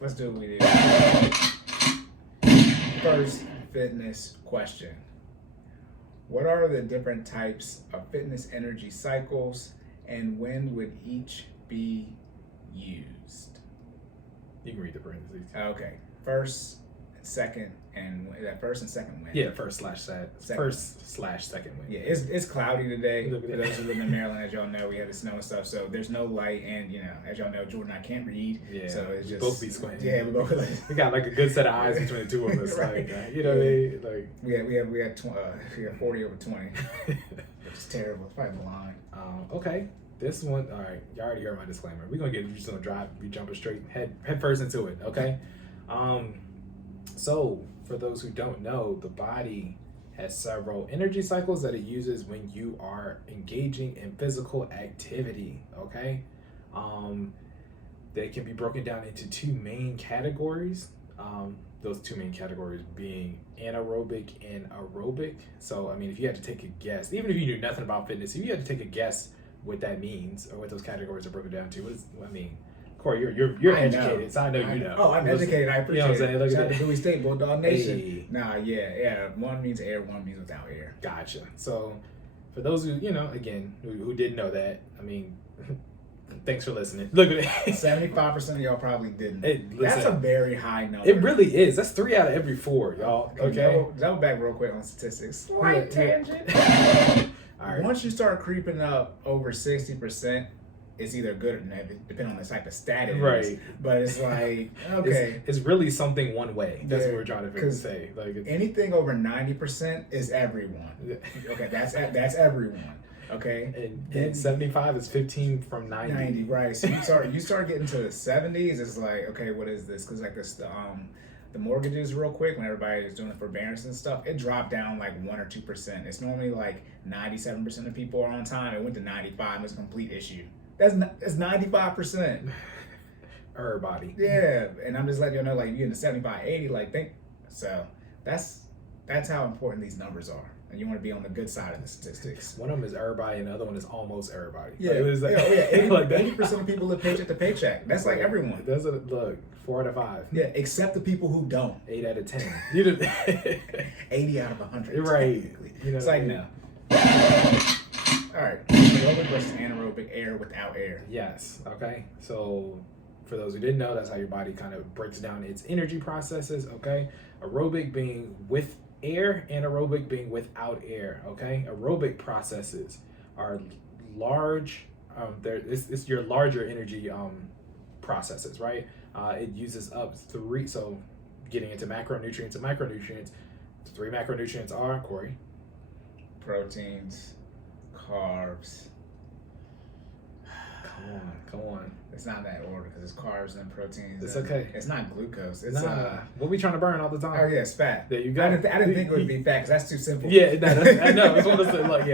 Let's do what we do. First fitness question. What are the different types of fitness energy cycles, and when would each be used? You can read the parentheses. Okay. First, second, and first and second win. Yeah, first/second win. Yeah, it's cloudy today. For those who live in Maryland, as y'all know, we had the snow and stuff, so there's no light, and as y'all know, Jordan and I can't read. Yeah, so it's just both be squinting. Yeah, we both. We got like a good set of eyes between the two of us. Right. Like, you know what I mean? Like we had 40 over 20, which is terrible. It's probably blind. Okay. This one, all right. You already heard my disclaimer. We're just gonna be jumping straight head first into it. Okay. So for those who don't know, the body has several energy cycles that it uses when you are engaging in physical activity. Okay. They can be broken down into two main categories. Those two main categories being anaerobic and aerobic. So, I mean, if you had to take a guess, even if you knew nothing about fitness, if you had to take a guess what that means or what those categories are broken down to, Cory, you're educated, so I know you know. Oh, I'm educated. I appreciate it. You know what I'm saying? Shout out to Bowie State, Bulldog Nation. Hey. Nah, yeah. One means air, one means without air. Gotcha. So, for those who, again, who didn't know that, I mean, thanks for listening. Look at it. 75% of y'all probably didn't. Listen, that's a very high number. It really is. That's 3 out of every 4, y'all. Okay. Double back real quick on statistics. Slight tangent. All right. Once you start creeping up over 60%, it's either good or negative, depending on the type of stat it is. Right. But it's like, okay. It's really something one way. That's what we're trying to say. Like anything over 90% is everyone. Okay, that's everyone. Okay, and 75 is 15 from 90. 90, right? So you start getting to the 70s. It's like, okay, what is this? Because like this, the mortgages, real quick, when everybody is doing the forbearance and stuff, it dropped down like 1 or 2%. It's normally like 97% of people are on time. It went to 95. It's a complete issue. That's 95%. Everybody. Yeah, and I'm just letting you know, like, you're in the 75, 80, like, so that's how important these numbers are. And you want to be on the good side of the statistics. One of them is everybody, and the other one is almost everybody. Yeah, like, like 80% of people live paycheck to paycheck. That's like everyone. That's look, 4 out of 5. Yeah, except the people who don't. 8 out of 10. 80 out of 100. Right. It's like no. All right. Aerobic versus anaerobic, air without air. Yes. Okay. So, for those who didn't know, that's how your body kind of breaks down its energy processes. Okay. Aerobic being with air, anaerobic being without air. Okay. Aerobic processes are large. It's your larger energy processes, right? It uses up 3. So, getting into macronutrients and micronutrients. 3 macronutrients are, Cory? Proteins, carbs. Come on. It's not that order because it's carbs and proteins. It's okay. It's not glucose. It's what we trying to burn all the time. Oh yeah, it's fat. There you go. I didn't think it would be fat because that's too simple. Yeah, I know. It's one of those, like,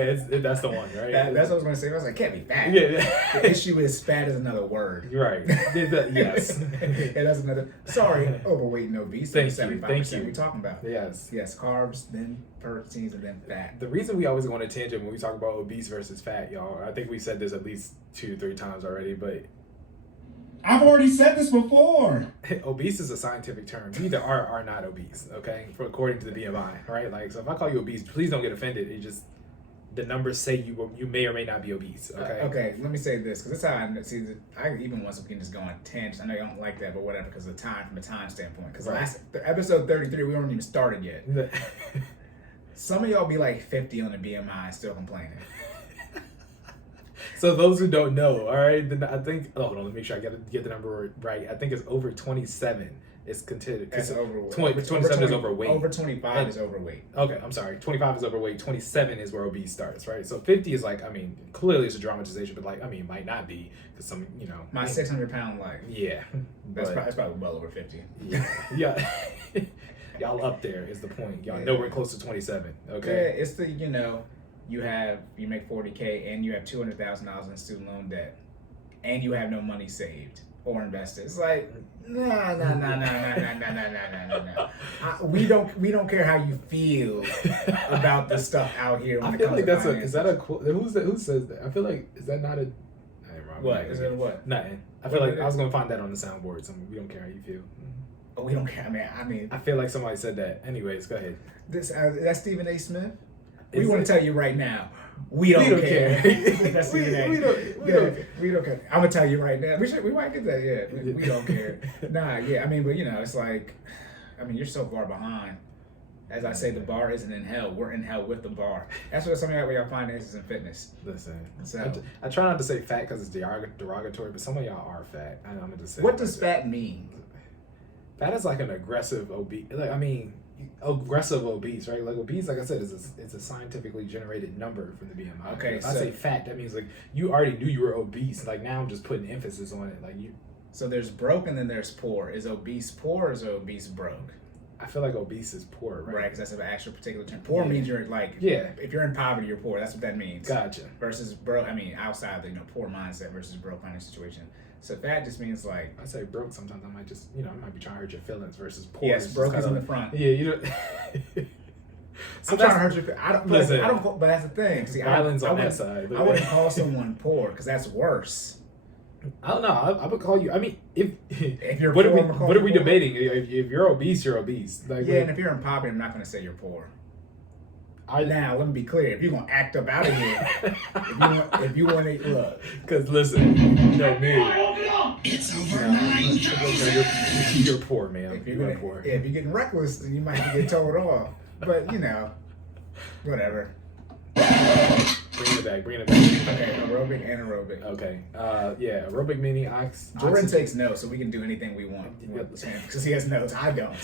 that's the one, right? That's what I was going to say. I was like, it can't be fat. Yeah. The issue is fat is another word. Right. Yes. And that's another. Sorry, overweight and obese. Thank 75% you. we're talking about. Yes. Yes, carbs, then proteins, and then fat. The reason we always go on a tangent when we talk about obese versus fat, y'all, I think we said this at least 2-3 times already, but I've already said this before. Obese is a scientific term. You either are or are not obese, okay? According to the BMI, right? Like, so if I call you obese, please don't get offended. It just, the numbers say you may or may not be obese, okay? Okay, let me say this, because that's how I see it. I even want some can just go on tangents. I know you don't like that, but whatever, because of the time, from a time standpoint. Because episode 33, we haven't even started yet. Some of y'all be like 50 on the BMI still complaining. So those who don't know, all right, then I think, hold on, let me make sure I get the number right. I think it's over 27 is considered. That's overweight. 27 is overweight. Over 25 is overweight. Okay, I'm sorry. 25 is overweight. 27 is where obese starts, right? So 50 is like, I mean, clearly it's a dramatization, but like, I mean, it might not be because some, My 600-pound life. Yeah. That's probably well over 50. Yeah. Y'all up there is the point. Y'all nowhere close to 27. Okay. Yeah, it's the you make $40K and you have $200,000 in student loan debt, and you have no money saved or invested. It's like no. We don't care how you feel about the stuff out here. When I feel like is that a quote? Who says that? I feel like is that not a? wrong. What is it? What? Nothing. I feel like I was gonna find that on the soundboard. So we don't care how you feel. Oh, we don't care. I mean, I feel like somebody said that. Anyways, go ahead. this that's Stephen A. Smith. Is We want it? to tell you right now. We don't care. That's Stephen A. we don't care. We don't care. I'm gonna tell you right now. We might get that. Yeah, we don't care. Nah, yeah. I mean, but it's like, I mean, you're so far behind. As I say, the bar isn't in hell. We're in hell with the bar. That's what some of y'all finances and fitness. Listen, So, I try not to say fat because it's derogatory, but some of y'all are fat. I'm gonna just say. what does fat mean? Fat is like an aggressive obese. Like, I mean, aggressive obese, right? Like obese, like I said, is a scientifically generated number from the BMI. Okay, if I say fat, that means like you already knew you were obese. Like now I'm just putting emphasis on it. Like you. So there's broke and then there's poor. Is obese poor or is obese broke? I feel like obese is poor, right? Right, because that's an actual particular term. Poor means you're like, if you're in poverty, you're poor. That's what that means. Gotcha. Versus broke, I mean, outside the poor mindset versus broke financial situation. So fat just means like, I say broke. Sometimes I might just, I might be trying to hurt your feelings versus poor. yes, broke is in the front. Yeah, you know. So I'm trying to hurt your feelings. Listen, I don't. But that's the thing. See, violence I on that wouldn't- side. I wouldn't call someone poor because that's worse. I don't know. I would call you. I mean, if you're what poor, are we poor. debating? If you're obese, you're obese. Like, Yeah, and if you're in poverty, I'm not going to say you're poor. Now, let me be clear. If you're going to act up out of here, if you want to look. Because listen, you know me. It's over 9,000. You're poor, man. If You're poor. if you're getting reckless, then you might get told off. But whatever. Bring it back. Okay, aerobic, anaerobic. Okay. Yeah, aerobic meaning Jordan takes notes, so we can do anything we want because he has notes. I don't.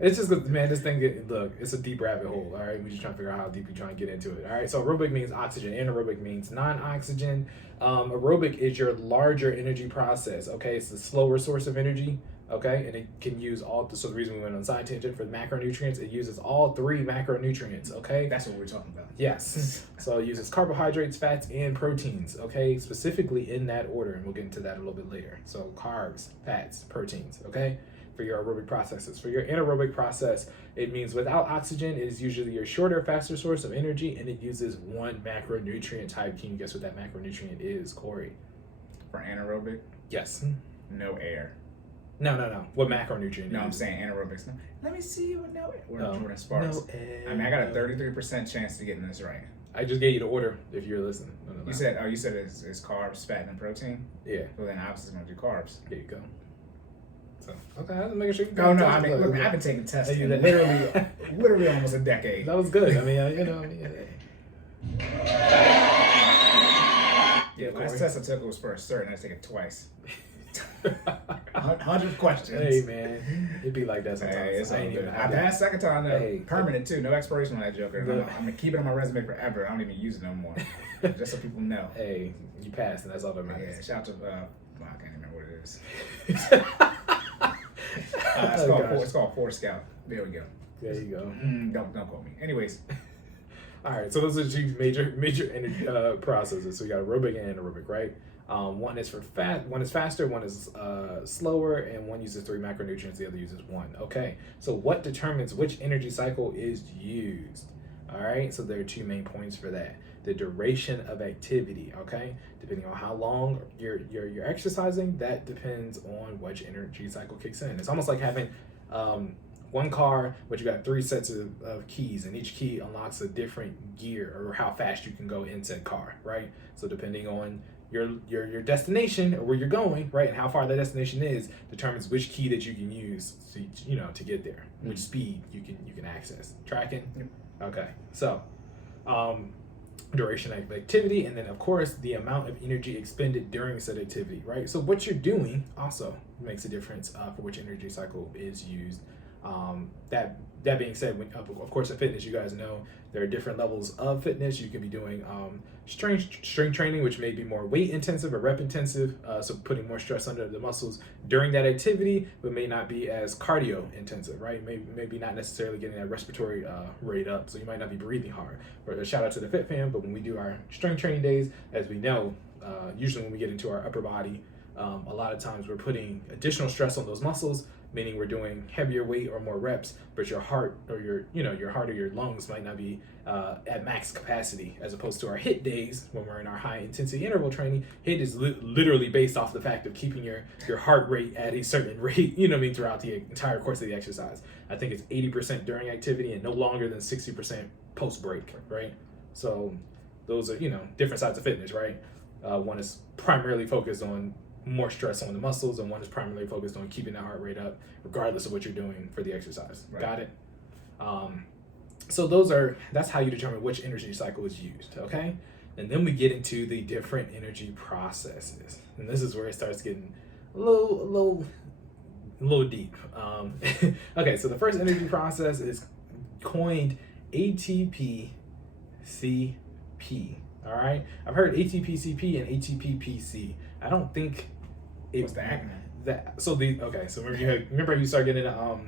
It's just, man, this thing, look, it's a deep rabbit hole, all right? We're just trying to figure out how deep you're trying to get into it, all right? So aerobic means oxygen, anaerobic means non-oxygen. Aerobic is your larger energy process, okay? It's the slower source of energy, okay? And it can use so the reason we went on side tangent for the macronutrients, it uses all 3 macronutrients, okay? That's what we're talking about. Yes. So it uses carbohydrates, fats, and proteins, okay? Specifically in that order, and we'll get into that a little bit later. So carbs, fats, proteins, okay? For your aerobic processes. For your anaerobic process, it means without oxygen, it is usually your shorter, faster source of energy, and it uses 1 macronutrient type. Can you guess what that macronutrient is, Cory? For anaerobic? Yes. No air. No. What macronutrient? No, I'm saying anaerobics. No. Let me see what no air. We're No. Jordan Sparks. No air. I mean, I got a 33% chance to getting this right. I just gave you the order if you're listening. No. You said it's carbs, fat, and protein? Yeah. Well, then obviously it's going to do carbs. There you go. So, okay, I was making sure you No, I mean, look, I've been taking tests in literally almost a decade. That was good. I mean, Yeah, last test I took was for a cert, and I take it twice. 100 questions. Hey, man. It'd be like that sometimes. Hey, it's all good. I I passed second time, though. Hey. Permanent, too. No expiration on that joker. No. I'm going to keep it on my resume forever. I don't even use it no more. Just so people know. Hey, you passed, and that's all that Yeah, matters. shout out to, I can't remember what it is. Oh, It's called Force Scout. There we go. There you go. Don't quote me. Anyways. All right, so those are 2 major energy processes. So we got aerobic and anaerobic, right? One is for fat, one is faster, one is slower, and one uses 3 macronutrients, the other uses 1. Okay, so what determines which energy cycle is used? All right, so there are 2 main points for that. The duration of activity, okay? Depending on how long you're exercising, that depends on which energy cycle kicks in. It's almost like having 1 car, but you got 3 sets of keys, and each key unlocks a different gear or how fast you can go in said car, right? So depending on your destination or where you're going, right, and how far that destination is, determines which key that you can use to get there, which speed you can access. Tracking? Yep. Okay. So duration of activity, and then of course the amount of energy expended during said activity, right? So what you're doing also makes a difference for which energy cycle is used. That being said, of course in fitness, you guys know there are different levels of fitness. You can be doing strength training, which may be more weight intensive or rep intensive, so putting more stress under the muscles during that activity, but may not be as cardio intensive, right? Maybe not necessarily getting that respiratory rate up, so you might not be breathing hard. Or a shout out to the Fit Fam, but when we do our strength training days, as we know, usually when we get into our upper body a lot of times we're putting additional stress on those muscles, meaning we're doing heavier weight or more reps, but your heart or your heart or your lungs might not be at max capacity, as opposed to our HIIT days when we're in our high intensity interval training. HIIT is literally based off the fact of keeping your heart rate at a certain rate, throughout the entire course of the exercise. I think it's 80% during activity and no longer than 60% post break, right? So those are, different sides of fitness, right? One is primarily focused on more stress on the muscles, and one is primarily focused on keeping the heart rate up regardless of what you're doing for the exercise. Right. Got it? So that's how you determine which energy cycle is used, okay? And then we get into the different energy processes. And this is where it starts getting a little deep. Okay, so the first energy process is coined ATP-CP. All right, I've heard ATP-CP and ATP-PC. I don't think what's the acronym? So remember you start getting into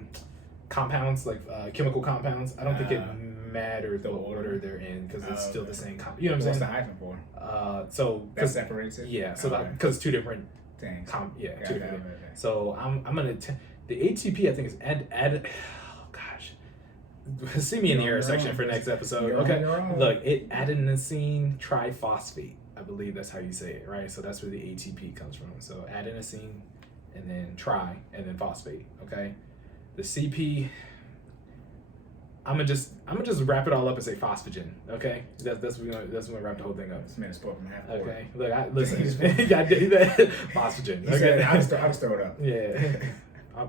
compounds, like chemical compounds. I don't think it matters the order they're in, because it's still the same. You know what I'm saying? What's the hyphen for? So that separates it. Yeah. So because two different things. Two different. So I'm gonna the ATP, I think, is added. Oh gosh. See me in the error section for next episode. Okay. Look, adenosine triphosphate. I believe that's how you say it, right? So that's where the ATP comes from. So adenosine, and then tri, and then phosphate. Okay. The CP. I'm gonna just wrap it all up and say phosphagen. Okay. That's when we wrap the whole thing up. This man spoke from half. Okay. Look, listen. I did that. Phosphagen. Okay. I'll just throw it up. Yeah. I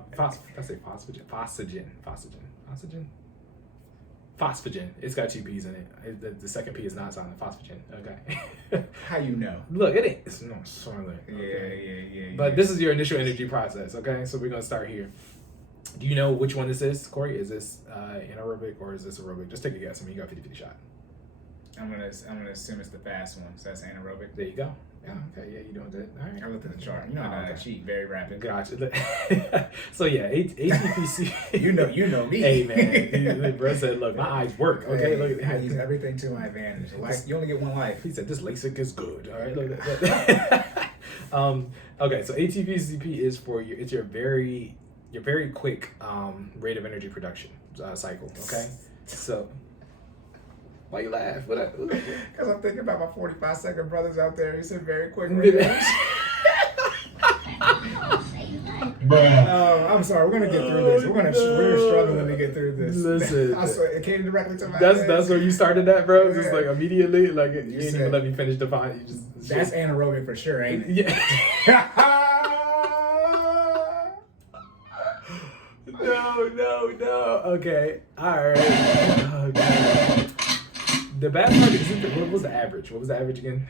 say phosphagen. Phosphagen. It's got two P's in it. The second P is not silent. Phosphagen. Okay. How you know? Look, it ain't. It's not silent. Okay. Yeah. But this is your initial energy process. Okay, so we're gonna start here. Do you know which one this is, Cory? Is this anaerobic or is this aerobic? Just take a guess. I mean, you got 50-50 shot. I'm gonna assume it's the fast one. So that's anaerobic. There you go. Yeah, okay, yeah, you're doing good. All right. I looked at the chart. You know I cheat very rapid. Gotcha. So yeah, ATPC. you know me. Hey man, bro said, look, my eyes work. Okay, look at I use everything to my advantage. Like, you only get one life. He said this LASIK is good. All right, look at that. Okay, so ATP-CP is for your very quick rate of energy production cycle. Okay, so. Why you laugh? Because I'm thinking about my 45-second brothers out there. He said very quick. I'm sorry. We're gonna get through this. We're struggling to get through this. Listen, I swear, it came directly to my head. That's where you started that, bro. Yeah. Just like immediately, like you didn't even let me finish the point. You just that's anaerobic for sure, ain't it? Yeah. No. Okay. All right. Oh, God. The bad part is, what was the average? What was the average again?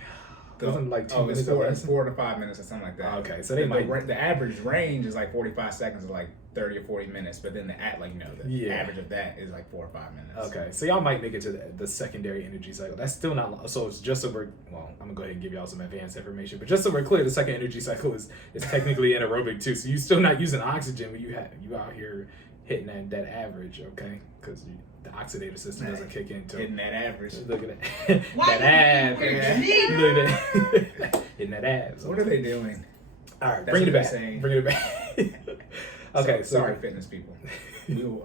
It wasn't like 2 minutes. It's 4 to 5 minutes or something like that. Okay, so the average range is like 45 seconds, to like 30 or 40 minutes, but then the average of that is like 4 or 5 minutes. Okay, so y'all might make it to the secondary energy cycle. That's still not long. So it's just so I'm gonna go ahead and give y'all some advanced information, but just so we're clear, the second energy cycle is technically anaerobic too. So you're still not using oxygen when you out here hitting that average, okay? Because the oxidative system doesn't kick in until hitting that average. Look at that. That average. Look at that. Hitting that abs. What are they doing? All right, bring it back. Okay, sorry, fitness people.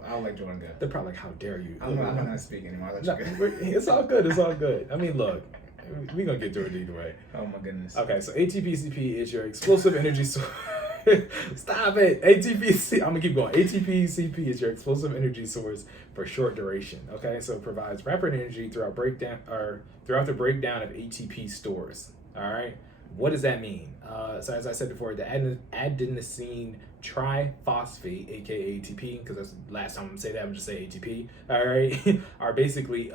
I'll let Jordan go. They're probably like, how dare you? I'm not speaking anymore. I'll let you go. It's all good. It's all good. I mean, look, we're going to get through it either way. Oh, my goodness. Okay, so ATP-CP is your explosive energy source. Stop it. I'm going to keep going. ATP-CP is your explosive energy source for short duration. Okay, so it provides rapid energy throughout the breakdown of ATP stores. All right. What does that mean? So as I said before, the adenosine triphosphate, aka ATP, because that's the last time I'm gonna say that, I'm just say ATP. All right, are basically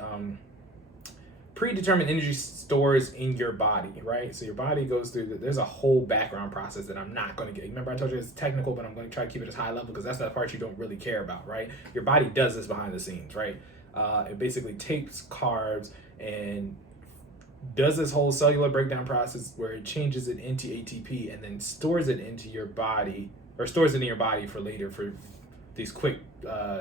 predetermined energy stores in your body, right? So your body goes through there's a whole background process that I'm not going to get. Remember I told you it's technical, but I'm going to try to keep it as high level because that's the part you don't really care about, right? Your body does this behind the scenes, right? It basically takes carbs and does this whole cellular breakdown process where it changes it into ATP and then stores it into your body, or stores it in your body for later for these quick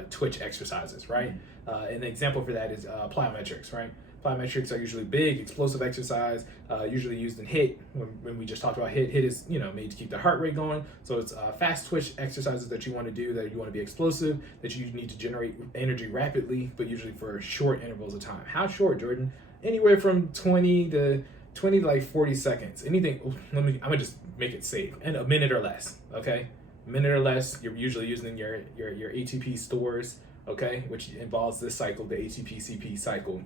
twitch exercises, right? An example for that is plyometrics, right? Plyometrics are usually big, explosive exercise, usually used in HIIT. When we just talked about HIIT, HIIT is made to keep the heart rate going. So it's fast twitch exercises that you want to do, that you want to be explosive, that you need to generate energy rapidly, but usually for short intervals of time. How short, Jordan? Anywhere from 20 to like 40 seconds. Anything. I'm gonna just make it safe, and a minute or less. Okay, a minute or less. You're usually using your ATP stores. Okay, which involves this cycle, the ATP-CP cycle.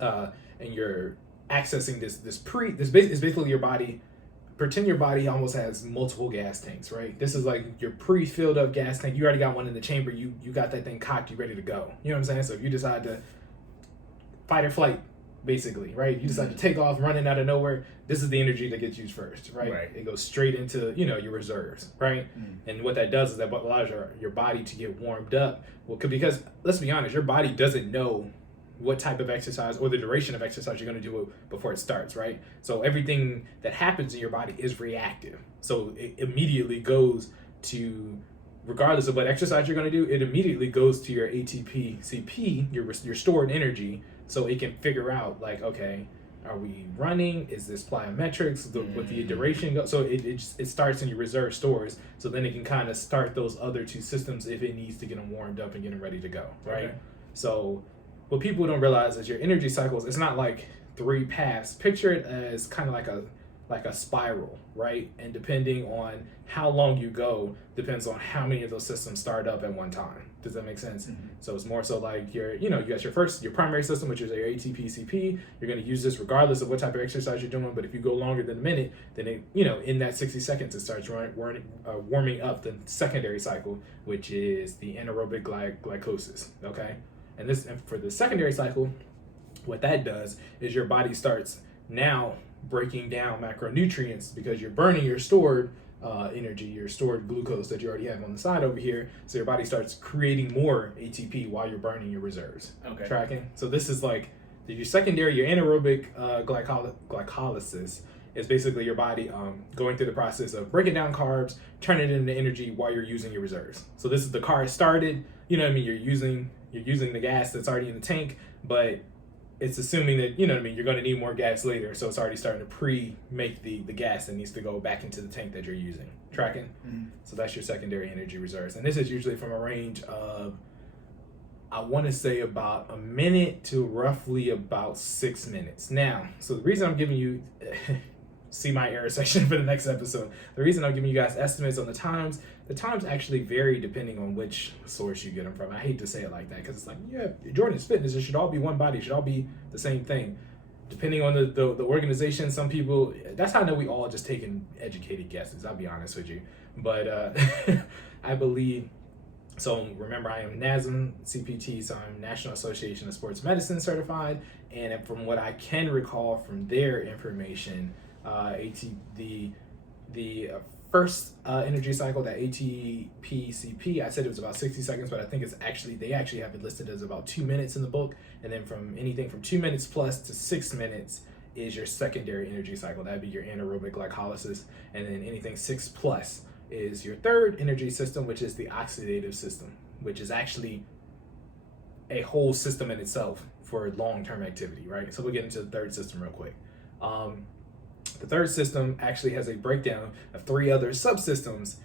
And you're accessing this is basically your body. Pretend your body almost has multiple gas tanks, right? This is like your pre-filled up gas tank. You already got one in the chamber. You got that thing cocked. You ready to go. You know what I'm saying? So if you decide to fight or flight, basically, right? You decide to take off, running out of nowhere. This is the energy that gets used first, right? It goes straight into your reserves, right? And what that does is that allows your body to get warmed up. Well, because let's be honest, your body doesn't know what type of exercise or the duration of exercise you're going to do before it starts, right? So everything that happens in your body is reactive. So it immediately goes to, regardless of what exercise you're going to do, it immediately goes to your ATP-CP, your stored energy, so it can figure out, like, okay, are we running? Is this plyometrics? What the duration goes? So it starts in your reserve stores, so then it can kind of start those other two systems if it needs to get them warmed up and get them ready to go, right? Okay. So what people don't realize is your energy cycles, it's not like 3 paths. Picture it as kind of like a spiral, right? And depending on how long you go, depends on how many of those systems start up at one time. Does that make sense? So it's more so like you got your primary system, which is your ATP-CP. You're going to use this regardless of what type of exercise you're doing. But if you go longer than a minute, then in that 60 seconds, it starts warming up the secondary cycle, which is the anaerobic glycolysis. Okay, and for the secondary cycle, what that does is your body starts now breaking down macronutrients because you're burning your stored energy, your stored glucose that you already have on the side over here. So your body starts creating more ATP while you're burning your reserves. Okay. Tracking? So this is like your secondary, your anaerobic glycolysis is basically your body going through the process of breaking down carbs, turning it into energy while you're using your reserves. So this is the car started, you're using the gas that's already in the tank, but it's assuming that, you're going to need more gas later. So it's already starting to pre-make the gas that needs to go back into the tank that you're using. Tracking? So that's your secondary energy reserves. And this is usually from a range of, I want to say about a minute to roughly about 6 minutes. Now, so the reason I'm giving you, see my error section for the next episode. The reason I'm giving you guys estimates on the times actually vary depending on which source you get them from. I hate to say it like that because it's like, Jordan's Fitness, it should all be one body, it should all be the same thing. Depending on the organization, some people, that's how I know we all just taking educated guesses, I'll be honest with you. But I believe, so remember I am NASM CPT, so I'm National Association of Sports Medicine certified, and from what I can recall from their information, the first energy cycle, that ATP-CP, I said it was about 60 seconds, but I think they actually have it listed as about 2 minutes in the book. And then from anything from 2 minutes plus to 6 minutes is your secondary energy cycle. That'd be your anaerobic glycolysis. And then anything 6 plus is your third energy system, which is the oxidative system, which is actually a whole system in itself for long-term activity, right? So we'll get into the third system real quick. The third system actually has a breakdown of 3 other subsystems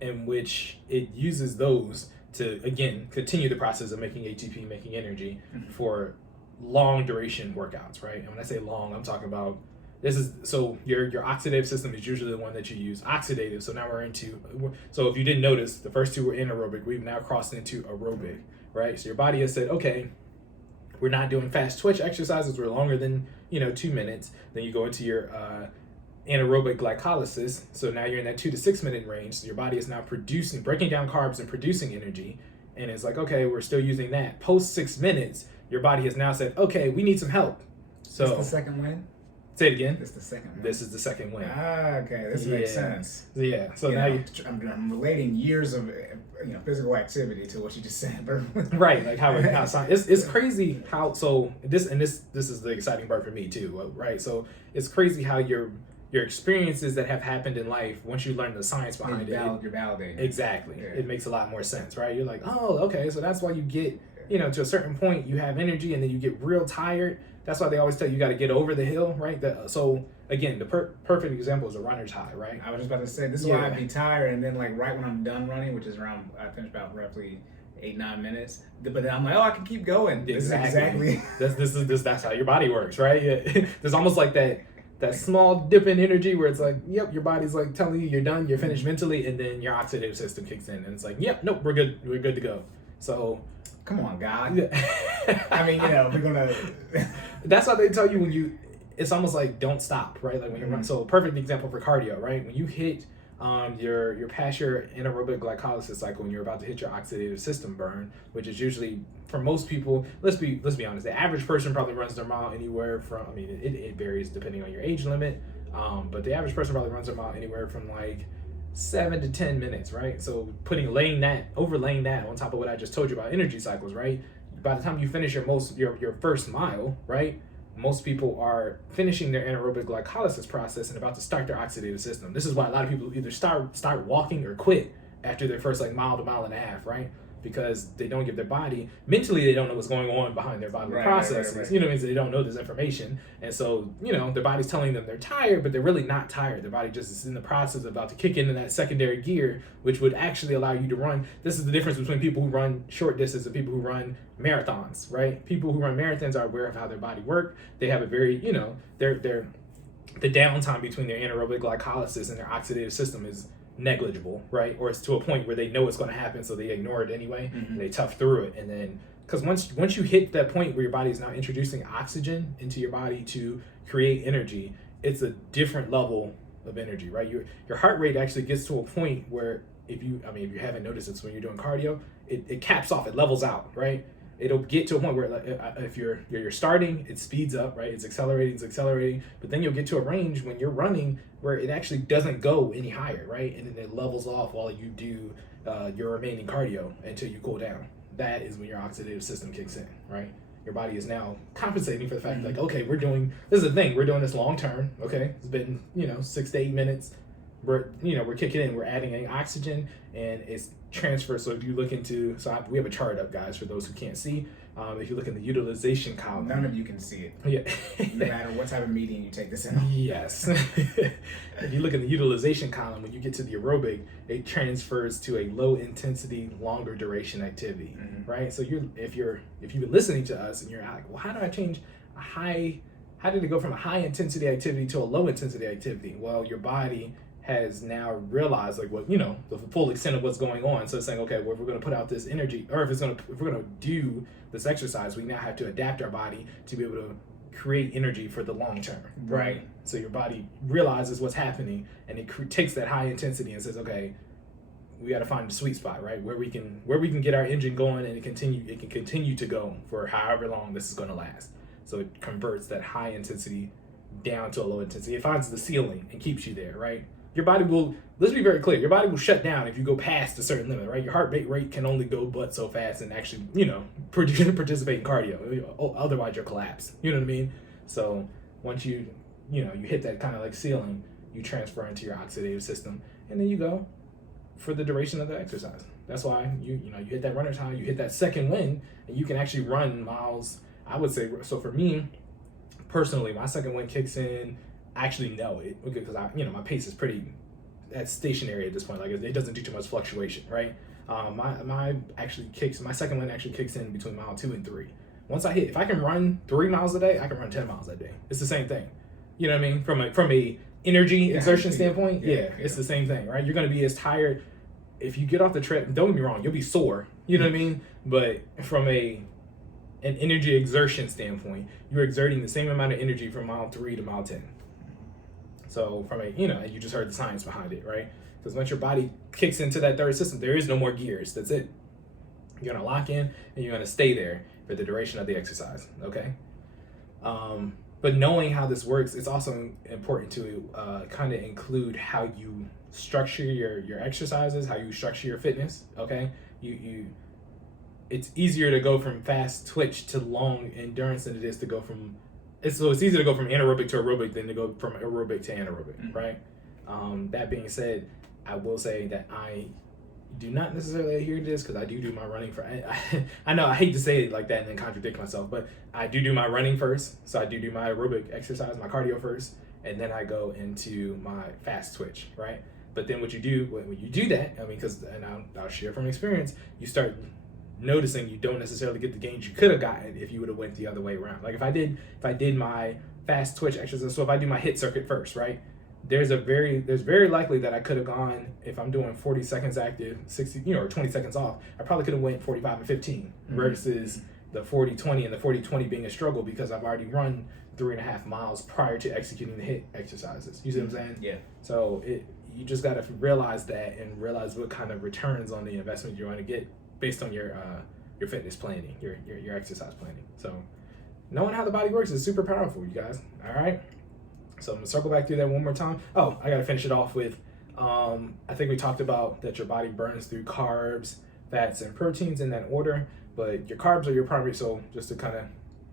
in which it uses those to, again, continue the process of making ATP, making energy for long duration workouts, right? And when I say long, I'm talking about, so your oxidative system is usually the one that you use. Oxidative, so now so if you didn't notice, the first 2 were anaerobic, we've now crossed into aerobic, right? So your body has said, okay, we're not doing fast twitch exercises, we're longer than 2 minutes. Then you go into your anaerobic glycolysis. So now you're in that 2 to 6 minute range. So your body is now breaking down carbs and producing energy. And it's like, okay, we're still using that. Post 6 minutes, your body has now said, okay, we need some help. So it's the second win? Say it again. It's the second win. This is the second win. Okay, this makes sense. Yeah. So now I'm relating years of physical activity to what you just said. Right, like how it's crazy how, so this is the exciting part for me too, right? So it's crazy how your experiences that have happened in life, once you learn the science behind you're validating. Exactly. Yeah. It makes a lot more sense, right? You're like, oh, okay, so that's why you get to a certain point you have energy and then you get real tired. That's why they always tell you got to get over the hill, right? So again, the perfect example is a runner's high, right? I was just about to say, this is why I'd be tired, and then like right when I'm done running, which is around, I finish about roughly 8-9 minutes, but then I'm like, I can keep going. Exactly. That's how your body works, right? Yeah. There's almost like that small dip in energy where it's like, yep, your body's like telling you you're done, you're finished mentally, and then your oxidative system kicks in, and it's like, yep, nope, we're good to go. So, come on, God. I mean, we're gonna. That's why they tell you it's almost like don't stop, right? Like when you run. So, perfect example for cardio, right? When you hit you're past your anaerobic glycolysis cycle and you're about to hit your oxidative system burn, which is usually for most people, let's be honest, the average person probably runs their mile anywhere from, I mean, it varies depending on your age limit, but the average person probably runs their mile anywhere from like 7 to 10 minutes, right? So overlaying that on top of what I just told you about energy cycles, right? By the time you finish your first mile, right? Most people are finishing their anaerobic glycolysis process and about to start their oxidative system. This is why a lot of people either start walking or quit after their first like mile to mile and a half, right? Because they don't give their body, mentally they don't know what's going on behind their bodily processes. Right. Means they don't know this information. And so, their body's telling them they're tired, but they're really not tired. Their body just is in the process of about to kick into that secondary gear, which would actually allow you to run. This is the difference between people who run short distance and people who run marathons, right? People who run marathons are aware of how their body works. They have a very, the downtime between their anaerobic glycolysis and their oxidative system is negligible, right? Or it's to a point where they know it's going to happen, so they ignore it anyway. And they tough through it. And then because once you hit that point where your body is now introducing oxygen into your body to create energy, it's a different level of energy, right? Your heart rate actually gets to a point where if you haven't noticed this when you're doing cardio, it caps off, it levels out, right? It'll get to a point where like, if you're starting, it speeds up, right? It's accelerating, but then you'll get to a range when you're running where it actually doesn't go any higher, right? And then it levels off while you do your remaining cardio until you cool down. That is when your oxidative system kicks in, right? Your body is now compensating for the fact like, okay, we're doing this long term, okay? It's been, 6 to 8 minutes. We're kicking in, we're adding in oxygen and it's transfer. So if you look into, we have a chart up, guys, for those who can't see. If you look in the utilization column, none of you can see it. Yeah. No matter what type of medium you take this in on. Yes. If you look in the utilization column, when you get to the aerobic, it transfers to a low intensity, longer duration activity, right? So if you've been listening to us and you're like, well, how do I change how did it go from a high intensity activity to a low intensity activity? Well, your body has now realized like what the full extent of what's going on. So it's saying, okay, well, if we're going to put out this energy, or if we're going to do this exercise, we now have to adapt our body to be able to create energy for the long term, right? So your body realizes what's happening and it takes that high intensity and says, okay, we got to find the sweet spot, right, where we can get our engine going and it can continue to go for however long this is going to last. So it converts that high intensity down to a low intensity. It finds the ceiling and keeps you there, right? Your body will, let's be very clear, your body will shut down if you go past a certain limit, right? Your heart rate can only go but so fast and actually, participate in cardio. Otherwise, you'll collapse. You know what I mean? So once you hit that kind of like ceiling, you transfer into your oxidative system, and then you go for the duration of the exercise. That's why you hit that runner's high, you hit that second wind, and you can actually run miles. I would say, so for me, personally, my second wind kicks in. I actually know it because my pace is pretty stationary at this point. Like it doesn't do too much fluctuation, right? My second wind actually kicks in between mile 2 and 3. Once if I can run 3 miles a day, I can run 10 miles a day. It's the same thing. You know what I mean? From a energy exertion standpoint, it's the same thing, right? You're gonna be as tired if you get off the tread. Don't get me wrong, you'll be sore. You know what I mean? But from an energy exertion standpoint, you're exerting the same amount of energy from mile 3 to mile 10. So from you just heard the science behind it, right? Because once your body kicks into that third system, there is no more gears. That's it. You're gonna lock in and you're gonna stay there for the duration of the exercise, okay? But knowing how this works, it's also important to kind of include how you structure your exercises, how you structure your fitness, okay? It's easier to go from fast twitch to long endurance than it is to go from it's easier to go from anaerobic to aerobic than to go from aerobic to anaerobic, right? That being said, I will say that do not necessarily adhere to this because I do my running for. I know I hate to say it like that and then contradict myself, but I do my running first. So I do my aerobic exercise, my cardio first, and then I go into my fast twitch, right? But then what you do when you do that, I mean, and I'll share from experience, you start noticing you don't necessarily get the gains you could have gotten if you would have went the other way around. Like if I did my fast twitch exercise, so if I do my hit circuit first, right? There's very likely that I could have gone, if I'm doing 40 seconds active, 60, or 20 seconds off, I probably could have went 45 and 15 versus the 40-20 and the 40-20 being a struggle because I've already run 3.5 miles prior to executing the hit exercises. You see what I'm saying? Yeah. So you just got to realize that and realize what kind of returns on the investment you're going to get based on your fitness planning, your exercise planning. So knowing how the body works is super powerful, you guys. All right. So I'm gonna circle back through that one more time. Oh, I gotta finish it off with, I think we talked about that your body burns through carbs, fats, and proteins in that order, but your carbs are your primary, so just to kind of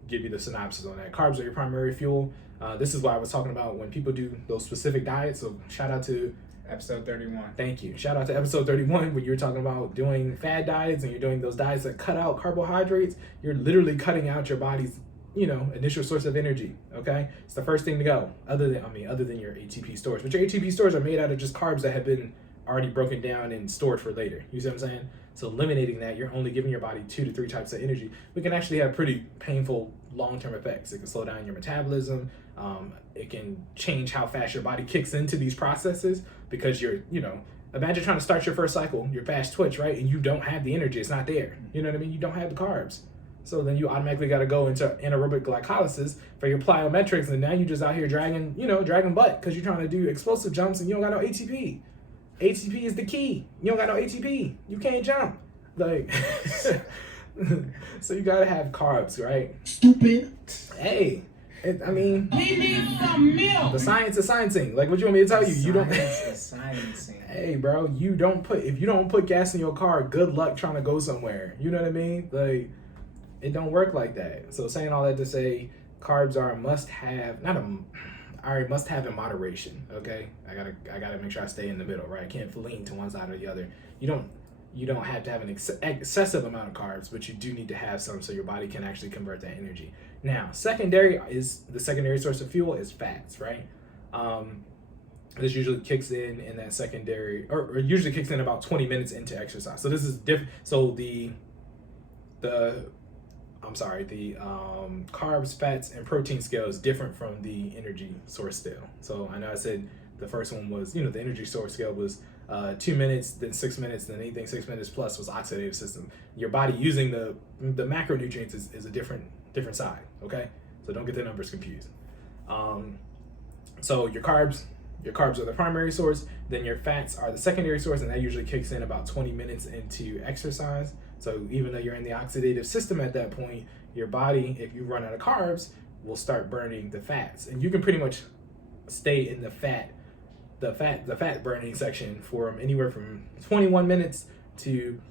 give you the synopsis on that, carbs are your primary fuel. This is why I was talking about when people do those specific diets, so shout out to episode 31. Thank you. Shout out to episode 31 when you were talking about doing fad diets and you're doing those diets that cut out carbohydrates. You're literally cutting out your body's initial source of energy. Okay, it's the first thing to go. Other than your ATP stores, but your ATP stores are made out of just carbs that have been already broken down and stored for later. You see what I'm saying? So eliminating that, you're only giving your body 2 to 3 types of energy. We can actually have pretty painful long-term effects. It can slow down your metabolism. It can change how fast your body kicks into these processes because imagine trying to start your first cycle, your fast twitch, right? And you don't have the energy. It's not there. You know what I mean? You don't have the carbs. So then you automatically got to go into anaerobic glycolysis for your plyometrics, and now you just out here dragging butt because you're trying to do explosive jumps and you don't got no ATP. ATP is the key. You don't got no ATP. You can't jump. Like, so you got to have carbs, right? Stupid. Hey, We need some milk. the science is sciencing. Like, what you want me to tell you? You don't. Sciencing. Hey, bro, if you don't put gas in your car, good luck trying to go somewhere. You know what I mean? Like, it don't work like that. So saying all that to say, carbs are a must-have, must-have in moderation. Okay, I gotta make sure I stay in the middle, right? I can't lean to one side or the other. You don't have to have an excessive amount of carbs, but you do need to have some so your body can actually convert that energy. Now, the secondary source of fuel is fats, right? This usually kicks in that secondary, or usually kicks in about 20 minutes into exercise. So this is different. So the carbs, fats, and protein scale is different from the energy source scale. So I know I said the first one was, the energy source scale was 2 minutes, then 6 minutes, then anything 6 minutes plus was oxidative system. Your body using the macronutrients is a different side, okay? So don't get the numbers confused. So your carbs are the primary source, then your fats are the secondary source, and that usually kicks in about 20 minutes into exercise. So even though you're in the oxidative system at that point, your body, if you run out of carbs, will start burning the fats. And you can pretty much stay in the fat burning section anywhere from 21 minutes to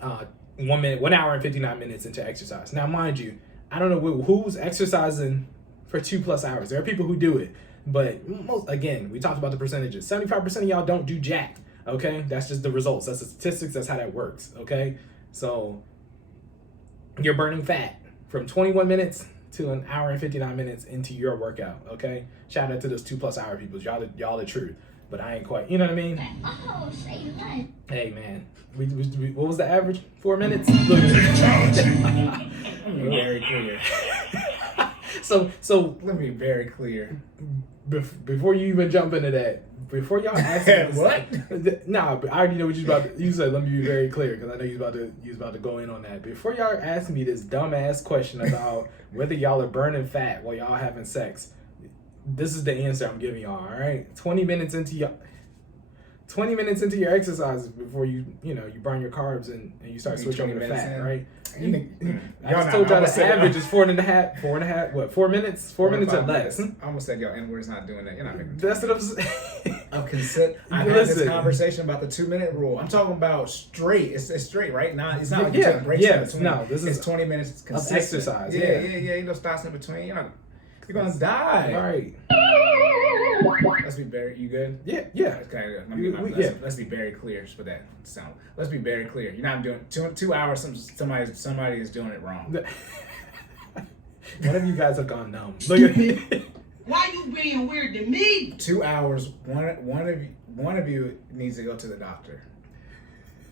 1 hour and 59 minutes into exercise. Now, mind you, I don't know who's exercising for 2+ hours. There are people who do it, but again, we talked about the percentages. 75% of y'all don't do jack. Okay, that's just the results. That's the statistics. That's how that works. Okay, so you're burning fat from 21 minutes to 1 hour and 59 minutes into your workout. Okay, shout out to those 2+ hour people. Y'all the truth, but I ain't quite. You know what I mean? Oh, say what? Hey man, we what was the average? 4 minutes. Look at it. Let me be very clear. So Let me be very clear. before you even jump into that, before y'all ask me What? Nah, but I already know what you about to. You said let me be very clear because I know you was about to go in on that. Before y'all ask me this dumbass question about whether y'all are burning fat while y'all having sex, this is the answer I'm giving y'all. All right, 20 minutes into your exercises before you burn your carbs and you start switching to fat, right? I just told y'all the average is 4 minutes? 4 minutes or less. I almost said y'all N-word's not doing that. You're not making That's what I'm saying. I had this conversation about the 2-minute rule. I'm talking about straight. It's straight, right? Now it's not like you take breaks in between. No, this is 20 minutes consistent. exercise. Yeah. You know, stops in between. You're gonna die. All right. Let's be very. You good? Yeah. Okay. Let's be very clear for that sound. Let's be very clear. You're not doing 2 hours. Somebody is doing it wrong. One of you guys have gone numb. Look at me. Why you being weird to me? 2 hours. One of you needs to go to the doctor.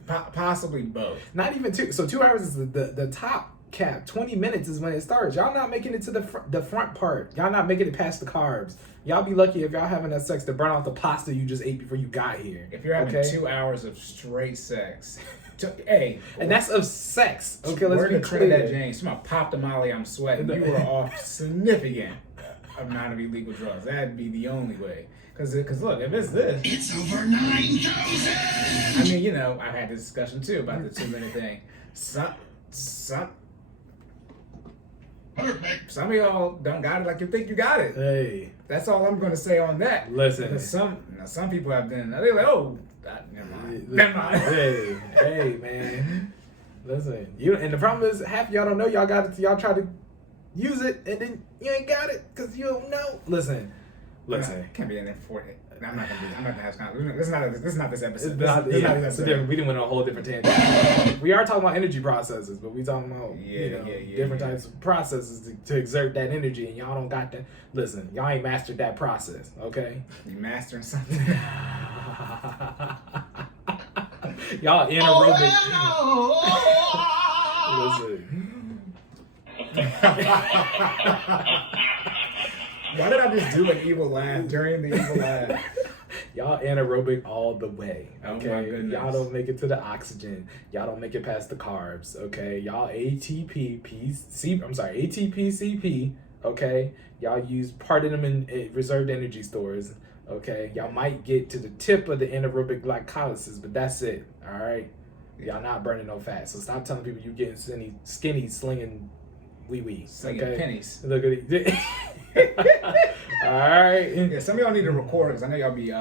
Possibly both. Not even 2. So 2 hours is the top cap. 20 minutes is when it starts. Y'all not making it to the front part. Y'all not making it past the carbs. Y'all be lucky if y'all having that sex to burn off the pasta you just ate before you got here. If you're having 2 hours of straight sex, hey, and that's of sex. Okay, let's be clear. Trinidad James, somebody popped a molly, I'm sweating. You were off significant amount of illegal drugs. That'd be the only way. Because look, if it's this, It's over 9,000. I mean, I've had this discussion too about the 2-minute thing. Perfect. Some of y'all don't got it like you think you got it. Hey, That's all I'm going to say on that. listen. Because some people have been, they're like, oh, never mind. Hey, man. Listen, and the problem is half of y'all don't know y'all got it. Y'all try to use it, and then you ain't got it because you don't know. Listen. Can't be in there for it. I'm not gonna have this conversation. This is not this episode. It's different. We didn't went on a whole different tangent. We are talking about energy processes, but we talking about different types of processes to exert that energy, and y'all don't got that. Listen, y'all ain't mastered that process, okay? You mastering something? Y'all anaerobic. Listen. Why did I just do an evil laugh during the evil laugh? Y'all anaerobic all the way, okay? Oh my goodness. Y'all don't make it to the oxygen. Y'all don't make it past the carbs, okay? Y'all ATP, CP, okay? Y'all use part of them in reserved energy stores, okay? Y'all might get to the tip of the anaerobic glycolysis, but that's it, all right? Y'all not burning no fat, so stop telling people you getting skinny slinging wee-wee, Slinging okay? pennies. Look at it. All right. Yeah, some of y'all need to record because I know y'all be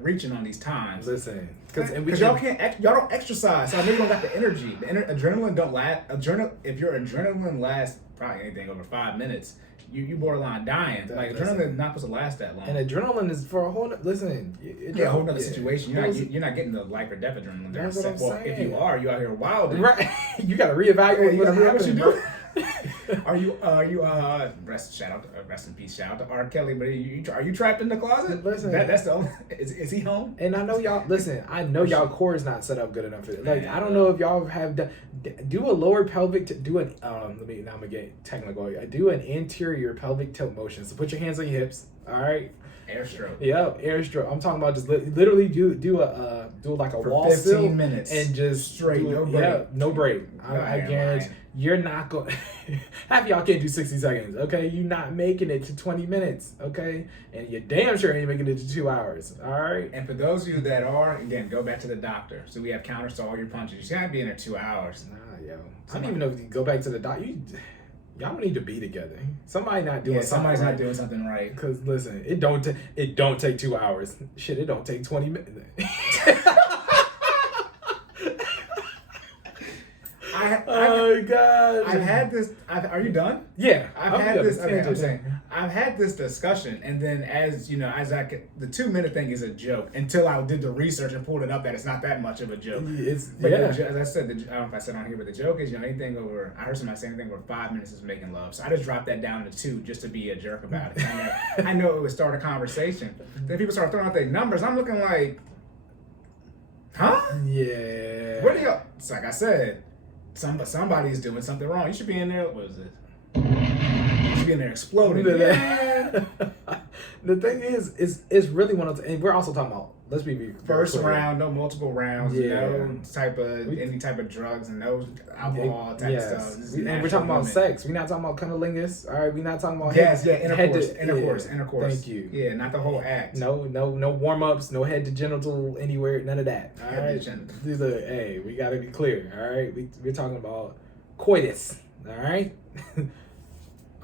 reaching on these times. Listen, because y'all don't exercise, so I know you don't got the energy. The adrenaline don't last. If your adrenaline lasts probably anything over 5 minutes, you borderline dying. Like adrenaline is not supposed to last that long. And adrenaline is for a whole. Listen, a whole nother situation. You're not getting the life or death adrenaline. That's what I'm saying. If you are, you out here wilding. Right. You got to reevaluate whatever what you doing. Are you rest in peace, shout out to R. Kelly, but are you trapped in the closet? Listen, that's the only, is he home? And I know y'all y'all core is not set up good enough for it. Like I don't know if y'all have do a lower pelvic I'm gonna get technical. Do an anterior pelvic tilt motion. So put your hands on your hips, all right? Air stroke. Yep, air stroke. I'm talking about just literally do like a for wall 15 still minutes and just straight, no break. Yeah, no break. I guarantee you're not going. Half of y'all can't do 60 seconds. Okay, you're not making it to 20 minutes. Okay, and you're damn sure ain't making it to 2 hours. All right. And for those of you that are, again, go back to the doctor. So we have counters to all your punches. You gotta be in there 2 hours. Nah, yo. I don't even know if you go back to the doctor. Y'all need to be together. Somebody's not doing something right. Cause listen, it don't take 2 hours. Shit, it don't take 20 minutes. Oh god! I've had this. Are you done? Yeah, I've had this. Okay, I'm saying I've had this discussion, and then the 2 minute thing is a joke until I did the research and pulled it up that it's not that much of a joke. As I said, I don't know if I said on here, but the joke is anything over. I heard somebody say anything over 5 minutes is making love, so I just dropped that down to 2 just to be a jerk about it. I know it would start a conversation. Then people start throwing out their numbers. I'm looking like, huh? Yeah. What do y'all? It's like I said. Somebody is doing something wrong. You should be in there. What is it? You should be in there exploding. Yeah. The thing is, it's really one of the, and we're also talking about. Let's be first round, no multiple rounds, yeah. No any type of drugs and no alcohol type stuff. And we're talking about sex. We're not talking about cunnilingus. All right, we're not talking about intercourse. Thank you. Yeah, not the whole act. No warm ups, no head to genital anywhere, none of that. All right, hey, we gotta be clear. All right, we're talking about coitus. All right.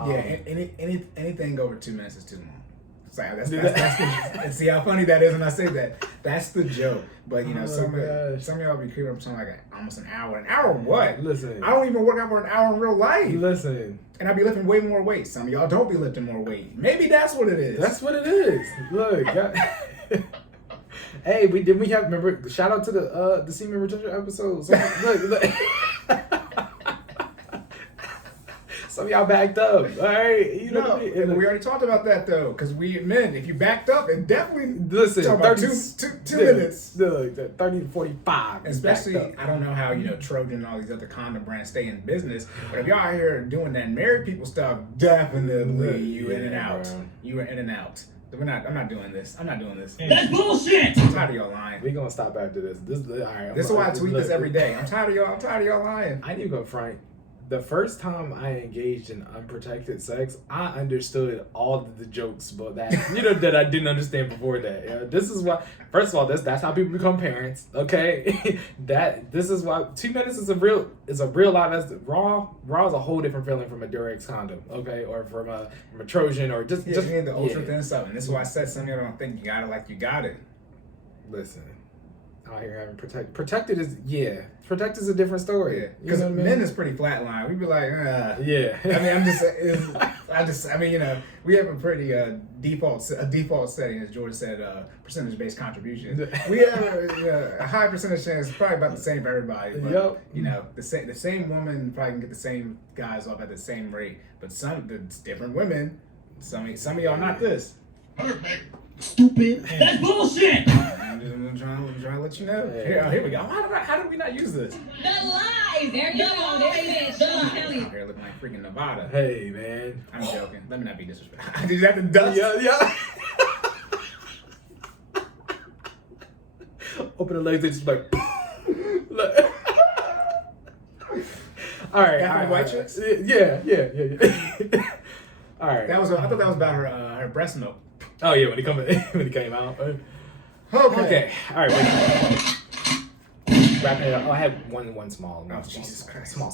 Yeah, anything over 2 minutes is too long. It's like, that's and see how funny that is when I say that. That's the joke. But you know, some of y'all be creeping up something like almost an hour. An hour what? Listen. I don't even work out for an hour in real life. Listen. And I be lifting way more weight. Some of y'all don't be lifting more weight. Maybe that's what it is. That's what it is. Look. Hey, we have, remember, shout out to the semen retention episode. So, look. Some of y'all backed up, all right? You know what I mean? And we already talked about that though, because we men, if you backed up, it definitely listen. talk about 2 minutes. Look, 30 to 45. Especially, I don't know how Trojan and all these other condom brands stay in business, but if y'all out here doing that married people stuff, definitely you in and out. Bro. You are in and out. I'm not doing this. That's bullshit. I'm tired of y'all lying. We gonna stop after this. All right. This is why I tweet this every day. I'm tired of y'all lying. I need to go front. The first time I engaged in unprotected sex, I understood all of the jokes about that, that I didn't understand before that. Yeah, this is why. First of all, that's how people become parents. Okay, this is why 2 minutes is a real lot. That's raw. Raw is a whole different feeling from a Durex condom. Okay, or from a Trojan or just you need the ultra thin stuff. And this is why I said some of y'all don't think you got it like you got it. Listen. Out here having protected is a different story. Because men is pretty flatline. We be like, yeah. I mean, we have a pretty default setting, as George said, percentage based contributions. We have a high percentage chance, probably about the same for everybody. But, the same woman probably can get the same guys off at the same rate. But it's different women. Some of y'all not this. Perfect. Stupid. That's bullshit. I'm trying to let you know. Here we go. How did we not use this? The lies. There you go. There it is. The lies. Out here looking like freaking Nevada. Hey, man. I'm joking. Let me not be disrespectful. Did that the dust? Yeah. Open the legs, they just like. All right. White chicks? Yeah. All right. I thought that was about her breast milk. Oh yeah, when he came out. Okay. All right. Wrapping it up. Oh, I had one small. Jesus Christ. Small.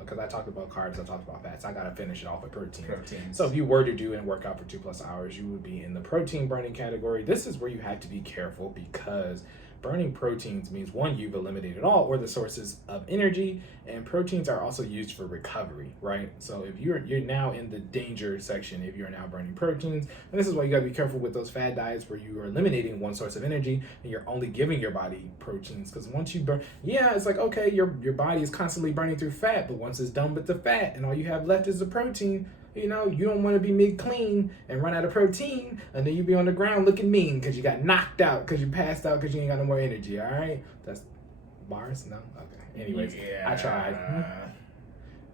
Because I talked about carbs, I talked about fats. I gotta finish it off with protein. So if you were to do and work out for 2+ hours, you would be in the protein burning category. This is where you have to be careful because burning proteins means, one, you've eliminated all or the sources of energy, and proteins are also used for recovery, right? So if you're now in the danger section if you're now burning proteins, and this is why you gotta be careful with those fad diets where you are eliminating one source of energy and you're only giving your body proteins. Because once you burn, it's like, okay, your body is constantly burning through fat, but once it's done with the fat and all you have left is the protein, you don't want to be mid-clean and run out of protein, and then you be on the ground looking mean because you got knocked out, because you passed out, because you ain't got no more energy, all right? That's bars? No? Okay. Anyways, I tried.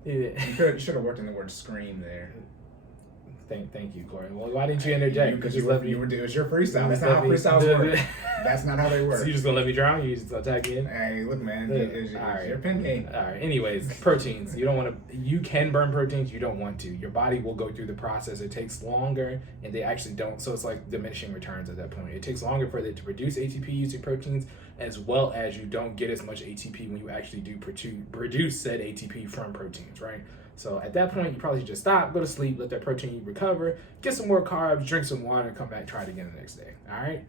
You should have worked in the word scream there. Thank you, Cory. Well, why didn't you interject? Because it was your freestyle. That's not how freestyles work. That's not how they work. So you just gonna let me drown? You just gonna tag in? Hey, look, man. It's your pen game. All right. Anyways, proteins. You can burn proteins. You don't want to. Your body will go through the process. It takes longer, and they actually don't. So it's like diminishing returns at that point. It takes longer for it to produce ATP using proteins, as well as you don't get as much ATP when you actually do produce said ATP from proteins, right? So at that point, you probably should just stop, go to sleep, let that protein recover, get some more carbs, drink some water, and come back, try it again the next day. All right?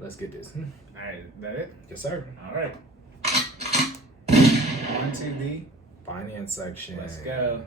Let's get this. All right, is that it? Yes, sir. All right. On to the finance section. Let's go.